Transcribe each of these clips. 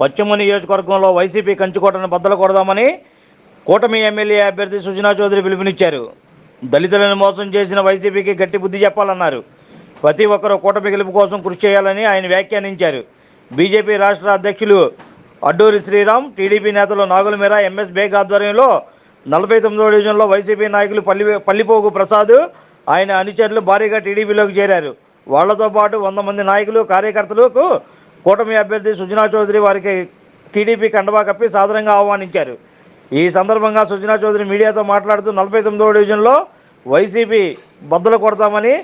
పశ్చిమ నియోజకవర్గంలో వైసీపీ కంచుకోటను బద్దలు కొడదామని కూటమి ఎమ్మెల్యే అభ్యర్థి సుజనా చౌదరి పిలుపునిచ్చారు. దళితులను మోసం చేసిన వైసీపీకి గట్టి బుద్ధి చెప్పాలన్నారు. ప్రతి ఒక్కరూ కూటమి గెలుపు కోసం కృషి చేయాలని ఆయన వ్యాఖ్యానించారు. బీజేపీ రాష్ట్ర అధ్యక్షులు అడ్డూరి శ్రీరామ్ టీడీపీ నేతలు నాగుల ఎంఎస్ బేగ్ ఆధ్వర్యంలో నలభై తొమ్మిదో డివిజన్లో వైసీపీ నాయకులు పల్లి పల్లిపోగు ప్రసాద్ ఆయన అనుచరులు భారీగా టీడీపీలోకి చేరారు. వాళ్ళతో పాటు వంద మంది నాయకులు కార్యకర్తలకు కూటమి అభ్యర్థి సుజనా చౌదరి వారికి టీడీపీ కండవా కప్పి సాదరంగా ఆహ్వానించారు. ఈ సందర్భంగా సుజనా చౌదరి మీడియాతో మాట్లాడుతూ నలభై తొమ్మిదవ డివిజన్లో వైసీపీ బద్దలు కొడతామని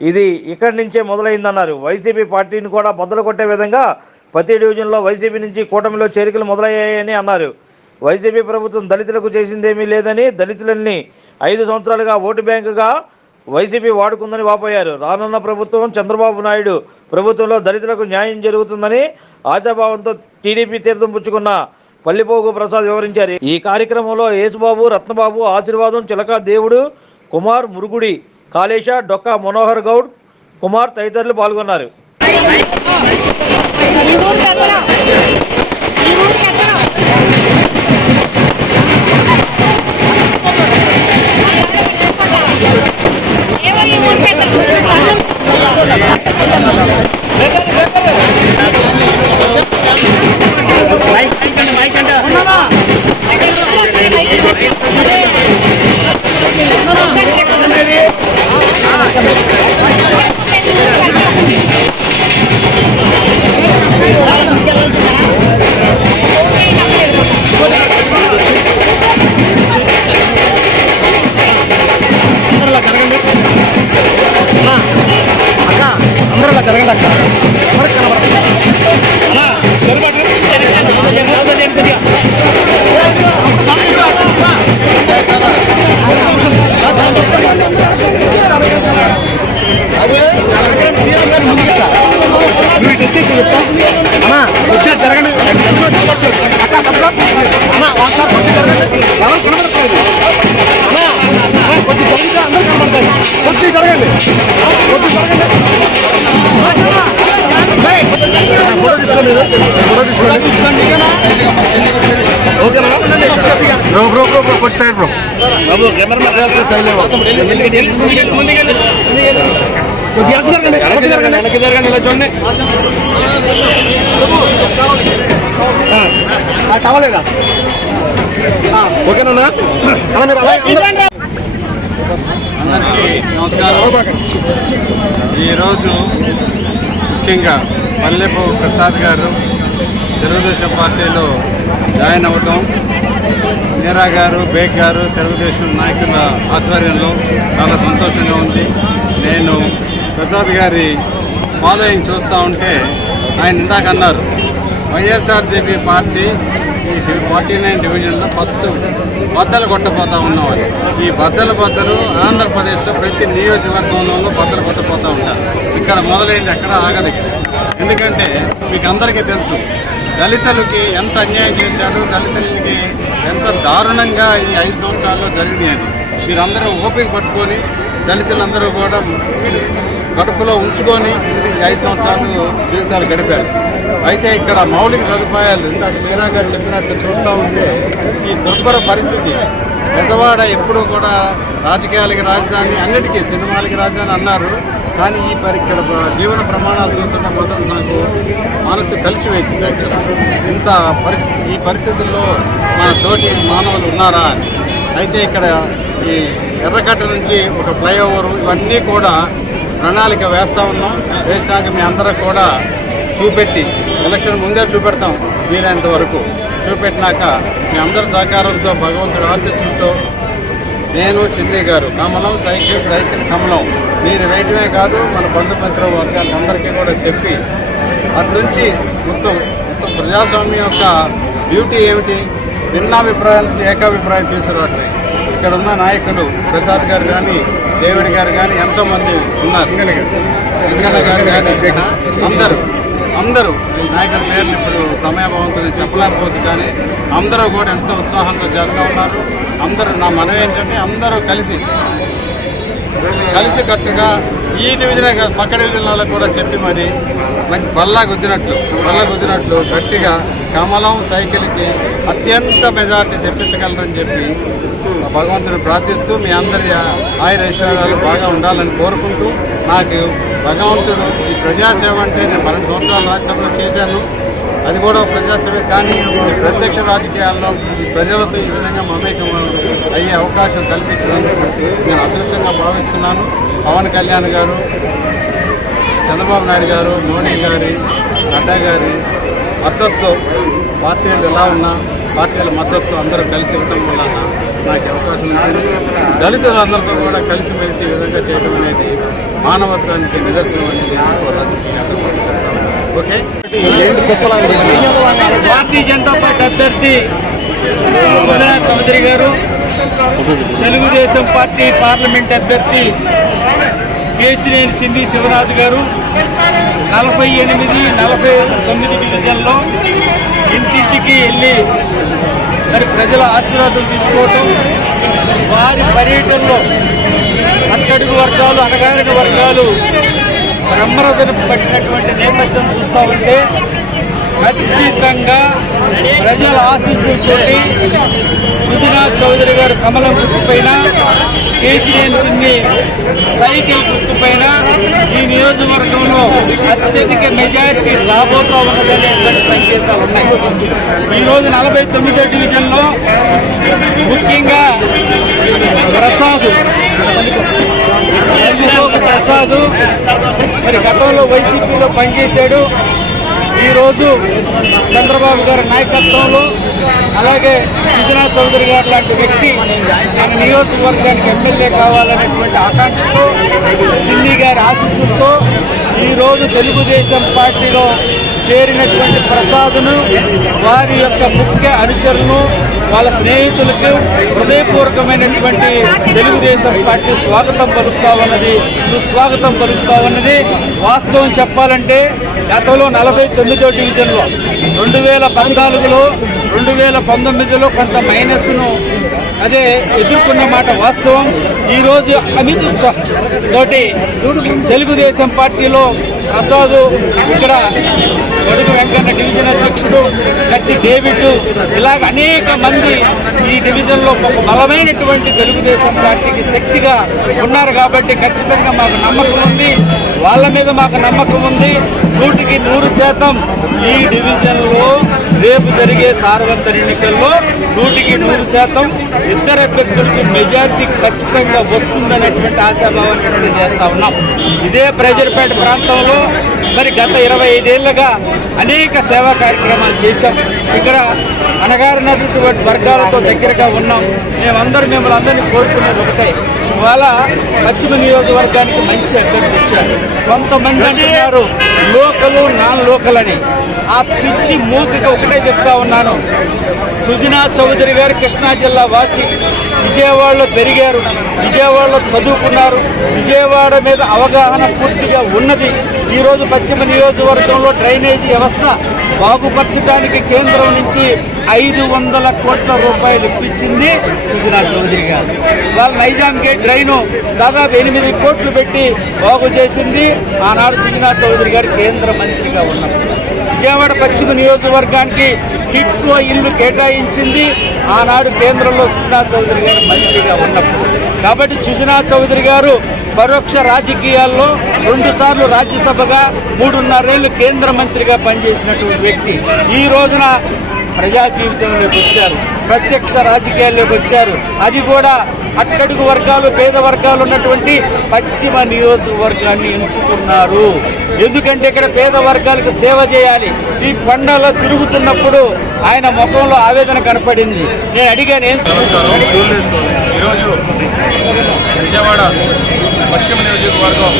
ఇది ఇక్కడి నుంచే మొదలైందన్నారు. వైసీపీ పార్టీని కూడా బద్దలు కొట్టే విధంగా ప్రతి డివిజన్లో వైసీపీ నుంచి కూటమిలో చేరికలు మొదలయ్యాయని అన్నారు. వైసీపీ ప్రభుత్వం దళితులకు చేసిందేమీ లేదని దళితులన్నీ ఐదు సంవత్సరాలుగా ఓటు బ్యాంకుగా వైసీపీ వాడుకుందని వాపోయారు. రానున్న ప్రభుత్వం చంద్రబాబు నాయుడు ప్రభుత్వంలో దళితులకు న్యాయం జరుగుతుందని ఆశాభావంతో టీడీపీ తీర్థం పుచ్చుకున్న పల్లిపోగు ప్రసాద్ వివరించారు. ఈ కార్యక్రమంలో యేసుబాబు రత్నబాబు ఆశీర్వాదం చిలక దేవుడు కుమార్ మురుగుడి కాళేశ డొక్కా మనోహర్ గౌడ్ కుమార్ తదితరులు పాల్గొన్నారు. ఈ ఊరు పెద్దనా ఈ ఊరు పెద్దనా ఇలా చూడండి ఆ టవలేదా ఓకేనా అలా మీరు అలాగే అందరూ- అందరికీ నమస్కారం ఈరోజు ముఖ్యంగా పల్లెపు ప్రసాద్ గారు తెలుగుదేశం పార్టీలో జాయిన్ అవ్వటం మీరా గారు బేగ్ గారు తెలుగుదేశం నాయకుల ఆధ్వర్యంలో చాలా సంతోషంగా ఉంది. నేను ప్రసాద్ గారి ఫాలోయింగ్ చూస్తూ ఉంటే ఆయన ఇందాక అన్నారు వైఎస్ఆర్సీపీ పార్టీ ఈ ఫార్టీ నైన్ డివిజన్లో ఫస్ట్ బద్దలు కొట్టబోతా ఉన్నామని ఈ బద్దలు బద్దలు ఆంధ్రప్రదేశ్లో ప్రతి నియోజకవర్గంలోనూ బద్దలు కొట్టపోతూ ఉంటారు. ఇక్కడ మొదలైంది ఎక్కడ ఆగదు ఎందుకంటే మీకు అందరికీ తెలుసు దళితులకి ఎంత అన్యాయం చేశాడు దళితులకి ఎంత దారుణంగా ఈ ఐదు సంవత్సరాల్లో జరిగినాయని మీరందరూ ఓపిక పట్టుకొని దళితులందరూ కూడా కడుపులో ఉంచుకొని ఐదు సంవత్సరాలు జీవితాలు గడిపారు. అయితే ఇక్కడ మౌలిక సదుపాయాలు ఇంత మీరాగా చెప్పినట్టు చూస్తూ ఉంటే ఈ దుర్భర పరిస్థితి. బెజవాడ ఎప్పుడూ కూడా రాజకీయాలకి రాజధాని అన్నిటికీ సినిమాలకి రాజధాని అన్నారు. కానీ ఈ పరి ఇక్కడ జీవన ప్రమాణాలు చూస్తుంటే మాత్రం నాకు మనసు కలిసి వేసింది యాక్చువల్గా ఇంత పరిస్థితి ఈ పరిస్థితుల్లో మన తోటి మానవులు ఉన్నారా అని. అయితే ఇక్కడ ఈ ఎర్రకట్ట నుంచి ఒక ఫ్లైఓవర్ ఇవన్నీ కూడా ప్రణాళిక వేస్తూ ఉన్నాం. వేసినాక మీ అందరం కూడా చూపెట్టి ఎలక్షన్ ముందే చూపెడతాం వీలైనంత వరకు. చూపెట్టినాక మీ అందరి సహకారంతో భగవంతుడి ఆశీస్సులతో నేను చిన్ని గారు. కమలం సైకిల్ సైకిల్ కమలం. మీరు వేయటమే కాదు మన బంధుమిత్ర వర్గాలకు అందరికీ కూడా చెప్పి అటు నుంచి మొత్తం మొత్తం ప్రజాస్వామ్యం యొక్క బ్యూటీ ఏమిటి? భిన్నాభిప్రాయాలకు ఏకాభిప్రాయం తీసుకురావట్లే ఇక్కడ ఉన్న నాయకులు ప్రసాద్ గారు కానీ డేవిడ్ గారు కానీ ఎంతోమంది ఉన్నారు. వెంకన్న గారు. కానీ అందరూ. అందరూ ఈ నాయకుల పేర్లు ఇప్పుడు సమయాభావంతో చెప్పలేకపోవచ్చు కానీ అందరూ కూడా ఎంతో ఉత్సాహంతో చేస్తూ ఉన్నారు. అందరూ నా మనం ఏంటంటే అందరూ కలిసి కలిసి కట్టుగా ఈ డివిజనే కాదు పక్క డివిజన్లలో కూడా చెప్పి మరి మంచి బల్లా గుద్దినట్లు బల్లా గుద్దినట్లు గట్టిగా కమలం సైకిల్కి అత్యంత మెజార్టీ తెప్పించగలరని చెప్పి భగవంతుని ప్రార్థిస్తూ మీ అందరి ఆయుర ఐశ్వర్యాలు బాగా ఉండాలని కోరుకుంటూ నాకు భగవంతుడు ఈ ప్రజాసేవ అంటే నేను పన్నెండు సంవత్సరాలు రాజ్యసభలో చేశాను. అది కూడా ఒక ప్రజాసేవ కానీ ప్రత్యక్ష రాజకీయాల్లో ప్రజలతో ఈ విధంగా మమేకం అయ్యే అవకాశం కల్పించడం నేను అదృష్టంగా భావిస్తున్నాను. పవన్ కళ్యాణ్ గారు చంద్రబాబు నాయుడు గారు మోడీ గారి నడ్డా గారి మద్దతు పార్టీలు ఎలా ఉన్నా పార్టీల మద్దతు అందరూ కలిసి ఇవ్వడం వల్ల నాకు అవకాశం ఇచ్చింది దళితులందరితో కూడా కలిసిమెలిసి ఈ విధంగా చేయడం అనేది మానవత్వానికి నిదర్శనం అనేది ఓకే? భారతీయ జనతా పార్టీ అభ్యర్థి చౌదరి గారు తెలుగుదేశం పార్టీ పార్లమెంట్ అభ్యర్థి కేసినేని సిండి శివనాథ్ గారు నలభై ఎనిమిది నలభై తొమ్మిది డివిజన్లో ఇంటింటికి వెళ్ళి మరి ప్రజల ఆశీర్వాదం తీసుకోవటం వారి పర్యటనలో అట్టడుగు వర్గాలు అనగారిన వర్గాలు బ్రహ్మరథను పట్టినటువంటి నేపథ్యం చూస్తూ ఉంటే ఖచ్చితంగా ప్రజల ఆశీస్సులతో సుజనా చౌదరి గారు కమలం గుర్తుపైన కేసీఎన్ సింగ్ సైకిల్ గుర్తుపైన ఈ నియోజకవర్గంలో అత్యధిక మెజారిటీ రాబోతా ఉన్నదనేటువంటి సంకేతాలు ఉన్నాయి. ఈరోజు నలభై తొమ్మిదో డివిజన్లో ముఖ్యంగా ప్రసాద్ ప్రసాద్ మరి గతంలో వైసీపీలో పనిచేశాడు. ఈరోజు చంద్రబాబు గారి నాయకత్వంలో అలాగే విశ్వనాథ్ చౌదరి గారు లాంటి వ్యక్తి మన నియోజకవర్గానికి ఎమ్మెల్యే కావాలనేటువంటి ఆకాంక్షతో చిన్ని గారి ఆశీస్సులతో ఈరోజు తెలుగుదేశం పార్టీలో చేరినటువంటి ప్రసాద్ను వారి యొక్క ముఖ్య అనుచరులను వాళ్ళ స్నేహితులకు హృదయపూర్వకమైనటువంటి తెలుగుదేశం పార్టీ స్వాగతం పలుస్తా ఉన్నది సుస్వాగతం పలుస్తా ఉన్నది. వాస్తవం చెప్పాలంటే గతంలో నలభై తొమ్మిదో డివిజన్లో రెండు వేల పద్నాలుగులో రెండు వేల పంతొమ్మిదిలో కొంత మైనస్ను అదే ఎదుర్కొన్న మాట వాస్తవం. ఈరోజు అమిత్ షా తోటి తెలుగుదేశం పార్టీలో అసాదు ఇక్కడ గడుగు వెంకన్న డివిజన్ అధ్యక్షుడు గట్టి డేవిడ్. ఇలాగ అనేక మంది ఈ డివిజన్లో ఒక బలమైనటువంటి తెలుగుదేశం పార్టీకి శక్తిగా ఉన్నారు కాబట్టి ఖచ్చితంగా మాకు నమ్మకం ఉంది. వాళ్ళ మీద మాకు నమ్మకం ఉంది. నూటికి నూరు శాతం ఈ డివిజన్లో రేపు జరిగే సార్వత్రిక ఎన్నికల్లో నూటికి నూరు శాతం ఇద్దరు అభ్యర్థులకి మెజార్టీ ఖచ్చితంగా వస్తుందనేటువంటి ఆశాభావాన్ని చేస్తా ఉన్నాం. ఇదే ప్రజలపేట ప్రాంతంలో మరి గత ఇరవై ఐదేళ్ళుగా అనేక సేవా కార్యక్రమాలు చేశాం. ఇక్కడ అనగారినటువంటి వర్గాలతో దగ్గరగా ఉన్నాం. మేమందరం మిమ్మల్ని అందరినీ కోరుకునేది ఒకటే. ఇవాళ పశ్చిమ నియోజకవర్గానికి మంచి అభ్యర్థి వచ్చారు. కొంతమంది అంటున్నారు లోకలు నాన్ లోకల్ అని ఆ పిచ్చి మూకికి ఒకటే చెప్తా ఉన్నాను. సుజనా చౌదరి గారు కృష్ణా జిల్లా వాసి. విజయవాడలో పెరిగారు. విజయవాడలో చదువుకున్నారు. విజయవాడ మీద అవగాహన పూర్తిగా ఉన్నది. ఈరోజు పశ్చిమ నియోజకవర్గంలో డ్రైనేజీ వ్యవస్థ బాగుపరచడానికి కేంద్రం నుంచి ఐదు వందల కోట్ల రూపాయలు ఇప్పించింది సుజనా చౌదరి గారు. వాళ్ళ నైజాం గేట్ డ్రైను దాదాపు ఎనిమిది కోట్లు పెట్టి బాగు చేసింది ఆనాడు సుజనా చౌదరి గారు కేంద్ర మంత్రిగా ఉన్నప్పుడు. విజయవాడ పశ్చిమ నియోజకవర్గానికి టిట్కో ఇల్లు కేటాయించింది. ఆనాడు కేంద్రంలో సుజనా చౌదరి గారు మంత్రిగా ఉన్నప్పుడు. కాబట్టి సుజనా చౌదరి గారు పరోక్ష రాజకీయాల్లో రెండు సార్లు రాజ్యసభగా మూడున్నరేళ్ళు కేంద్ర మంత్రిగా పనిచేసినటువంటి వ్యక్తి. ఈ రోజున ప్రజా జీవితంలోకి వచ్చారు. ప్రత్యక్ష రాజకీయాల్లోకి వచ్చారు. అది కూడా అట్టడుగు వర్గాలు పేద వర్గాలు ఉన్నటువంటి పశ్చిమ నియోజకవర్గాన్ని ఎంచుకున్నారు. ఎందుకంటే ఇక్కడ పేద వర్గాలకు సేవ చేయాలి. ఈ కొండలో తిరుగుతున్నప్పుడు ఆయన ముఖంలో ఆవేదన కనపడింది. నేను అడిగాను ఏం ఈరోజు విజయవాడ పశ్చిమ నియోజకవర్గం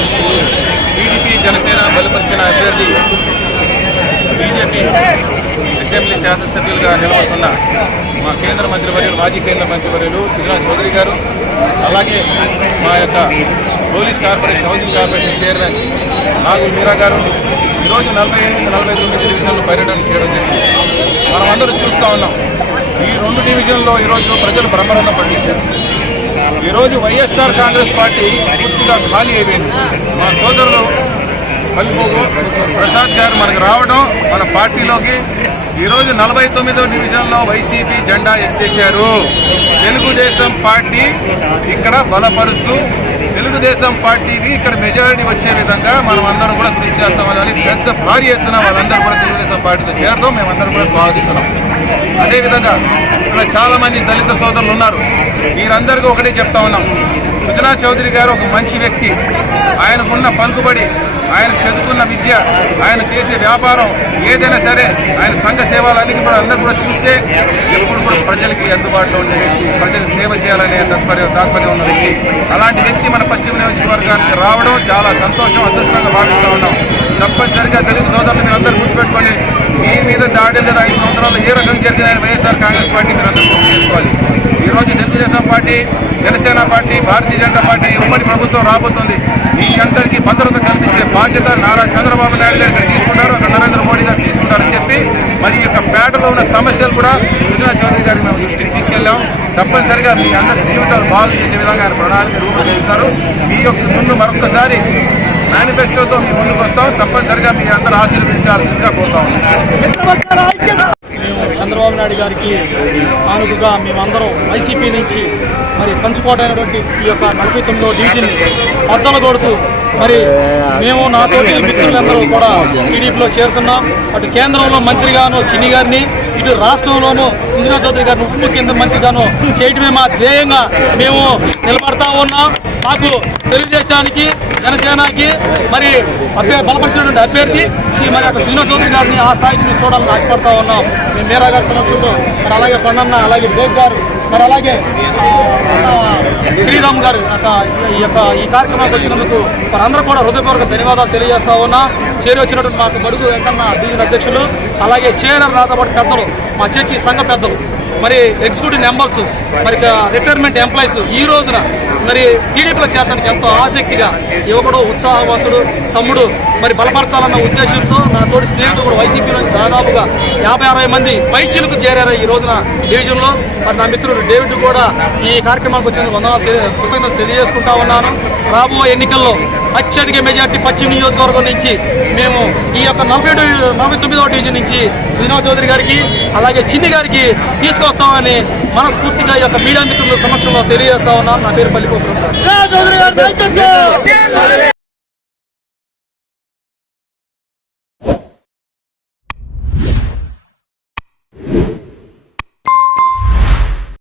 టీడీపీ జనసేన బలపరిచిన అభ్యర్థి బీజేపీ అసెంబ్లీ శాసనసభ్యులుగా నిలబడుతున్న మా కేంద్ర మంత్రివర్యులు మాజీ కేంద్ర మంత్రివర్యులు సుజనా చౌదరి గారు అలాగే మా యొక్క police corporation housing corporation chairman Nagul Meera గారు ఈరోజు నలభై ఎనిమిది నలభై తొమ్మిది డివిజన్లు పర్యటన చేయడం జరిగింది. మనమందరూ చూస్తూ ఉన్నాం. ఈ రెండు డివిజన్లో ఈరోజు ప్రజలు బ్రహ్మరథం పండించారు. ఈరోజు వైఎస్ఆర్ కాంగ్రెస్ పార్టీ పూర్తిగా ఖాళీ అయిపోయింది. మా సోదరులు పల్లిపోగు ప్రసాద్ గారు మనకు రావడం మన పార్టీలోకి. ఈరోజు నలభై తొమ్మిదో డివిజన్లో వైసీపీ జెండా ఎత్తేశారు. తెలుగుదేశం పార్టీ ఇక్కడ బలపరుస్తూ తెలుగుదేశం పార్టీకి ఇక్కడ మెజారిటీ వచ్చే విధంగా మనం అందరం కూడా కృషి చేస్తామని పెద్ద భారీ ఎత్తున వాళ్ళందరూ కూడా తెలుగుదేశం పార్టీతో చేరడం మేమందరం కూడా స్వాగతిస్తున్నాం. అదేవిధంగా ఇక్కడ చాలామంది దళిత సోదరులు ఉన్నారు. మీరందరికీ ఒకటే చెప్తా ఉన్నాం. సుజనా చౌదరి గారు ఒక మంచి వ్యక్తి. ఆయనకున్న పలుకుబడి ఆయన చదువుకున్న విద్య ఆయన చేసే వ్యాపారం ఏదైనా సరే ఆయన సంఘ సేవలన్నీ కూడా అందరూ కూడా చూస్తే ఎప్పుడు కూడా ప్రజలకి అందుబాటులో ఉండే వ్యక్తి ప్రజలకు సేవ చేయాలనే తత్పర్యం తాత్పర్యం ఉన్న వ్యక్తి. అలాంటి వ్యక్తి మన పశ్చిమ నియోజకవర్గానికి రావడం చాలా సంతోషం అదృష్టంగా భావిస్తూ ఉన్నాం. తప్పనిసరిగా తెలుగు సోదరులు మీరు అందరూ గుర్తుపెట్టుకోండి మీ మీద దాడులు గత ఐదు సంవత్సరాలు ఏ రకంగా జరిగిన వైఎస్ఆర్ కాంగ్రెస్ పార్టీ మీరు అందరూ గుర్తు చేసుకోవాలి ఈ రోజు Telugu Desam party Janasena party Bharatiya Janata party ఉమ్మడి ప్రభుత్వం రాబోతుంది. మీ అందరికీ భద్రత కల్పించే బాధ్యత నారా చంద్రబాబు నాయుడు గారు ఇక్కడ తీసుకుంటారు అక్కడ నరేంద్ర మోడీ గారు తీసుకుంటారని చెప్పి మరి ఈ యొక్క పేటలో ఉన్న సమస్యలు కూడా సుజనా చౌదరి గారికి మేము దృష్టికి తీసుకెళ్ళాం. తప్పనిసరిగా మీ అందరి జీవితాలు బాగు చేసే విధంగా ఆయన ప్రణాళిక రూపొందిస్తారు. మీ యొక్క ముందు మరొకసారి మేనిఫెస్టోతో మీ ముందుకు వస్తాం. తప్పనిసరిగా మీ అందరూ ఆశీర్వదించాల్సిందిగా కోరుతా ఉన్నాం. నాయుడు గారికి కానుకగా మేమందరం వైసీపీ నుంచి మరి కంచుకోటైనటువంటి ఈ యొక్క నలభై తొమ్మిదో డివిజన్ని బద్దలు కొడుతూ మరి మేము నాతోటి మిత్రులందరూ కూడా టీడీపీలో చేరుతున్నాం. అటు కేంద్రంలో మంత్రిగాను చిన్ని గారిని ఇటు రాష్ట్రంలోనూ సుజనా చౌదరి గారిని ఉప ముఖ్యమంత్రి మంత్రిగాను చేయటమే మా ధ్యేయంగా మేము నిలబడతా ఉన్నాం. మాకు తెలుగుదేశానికి జనసేనకి మరి బలపరిచినటువంటి అభ్యర్థి మరి అక్కడ సుజనా చౌదరి గారిని ఆ స్థాయికి మేము చూడాలని ఆశపడతా ఉన్నాం. మేము మీరా గారి సమక్షంలో మరి అలాగే పండన్న అలాగే వివేక్ గారు మరి అలాగే శ్రీరామ్ గారు ఈ యొక్క ఈ కార్యక్రమానికి వచ్చినందుకు వారందరూ కూడా హృదయపూర్వక ధన్యవాదాలు తెలియజేస్తా ఉన్నా. చేరి వచ్చినటువంటి మాకు బడుగు వెంకన్న డివిజన్ అధ్యక్షులు అలాగే చేరర్ రాతపాటు పెద్దలు మా చర్చి సంఘ పెద్దలు మరి ఎగ్జిక్యూటివ్ మెంబర్స్ మరి రిటైర్మెంట్ ఎంప్లాయీస్ ఈ రోజున మరి టీడీపీలో చేరడానికి ఎంతో ఆసక్తిగా యువకుడు ఉత్సాహవంతుడు తమ్ముడు. మరి బలపరచాలన్న ఉద్దేశంతో నా తోటి స్నేహితుడు కూడా వైసీపీ నుంచి దాదాపుగా యాభై అరవై మంది పైచీలకు చేరారు ఈ రోజున డివిజన్లో. మరి నా మిత్రుడు డేవిడ్ కూడా ఈ కార్యక్రమానికి వచ్చిన వందనాలు తెలియ కృతజ్ఞతలు తెలియజేసుకుంటా ఉన్నాను. రాబోయే ఎన్నికల్లో అత్యధిక మెజార్టీ పశ్చిమ నియోజకవర్గం నుంచి మేము ఈ యొక్క నలభై నలభై తొమ్మిదవ డివిజన్ నుంచి సుజనా చౌదరి గారికి అలాగే చిన్ని గారికి తీసుకొస్తామని మనస్ఫూర్తిగా ఈ యొక్క మీడియా మిత్రుల సమక్షంలో తెలియజేస్తా ఉన్నాను. నా పేరు పల్లిపోతున్నారు సార్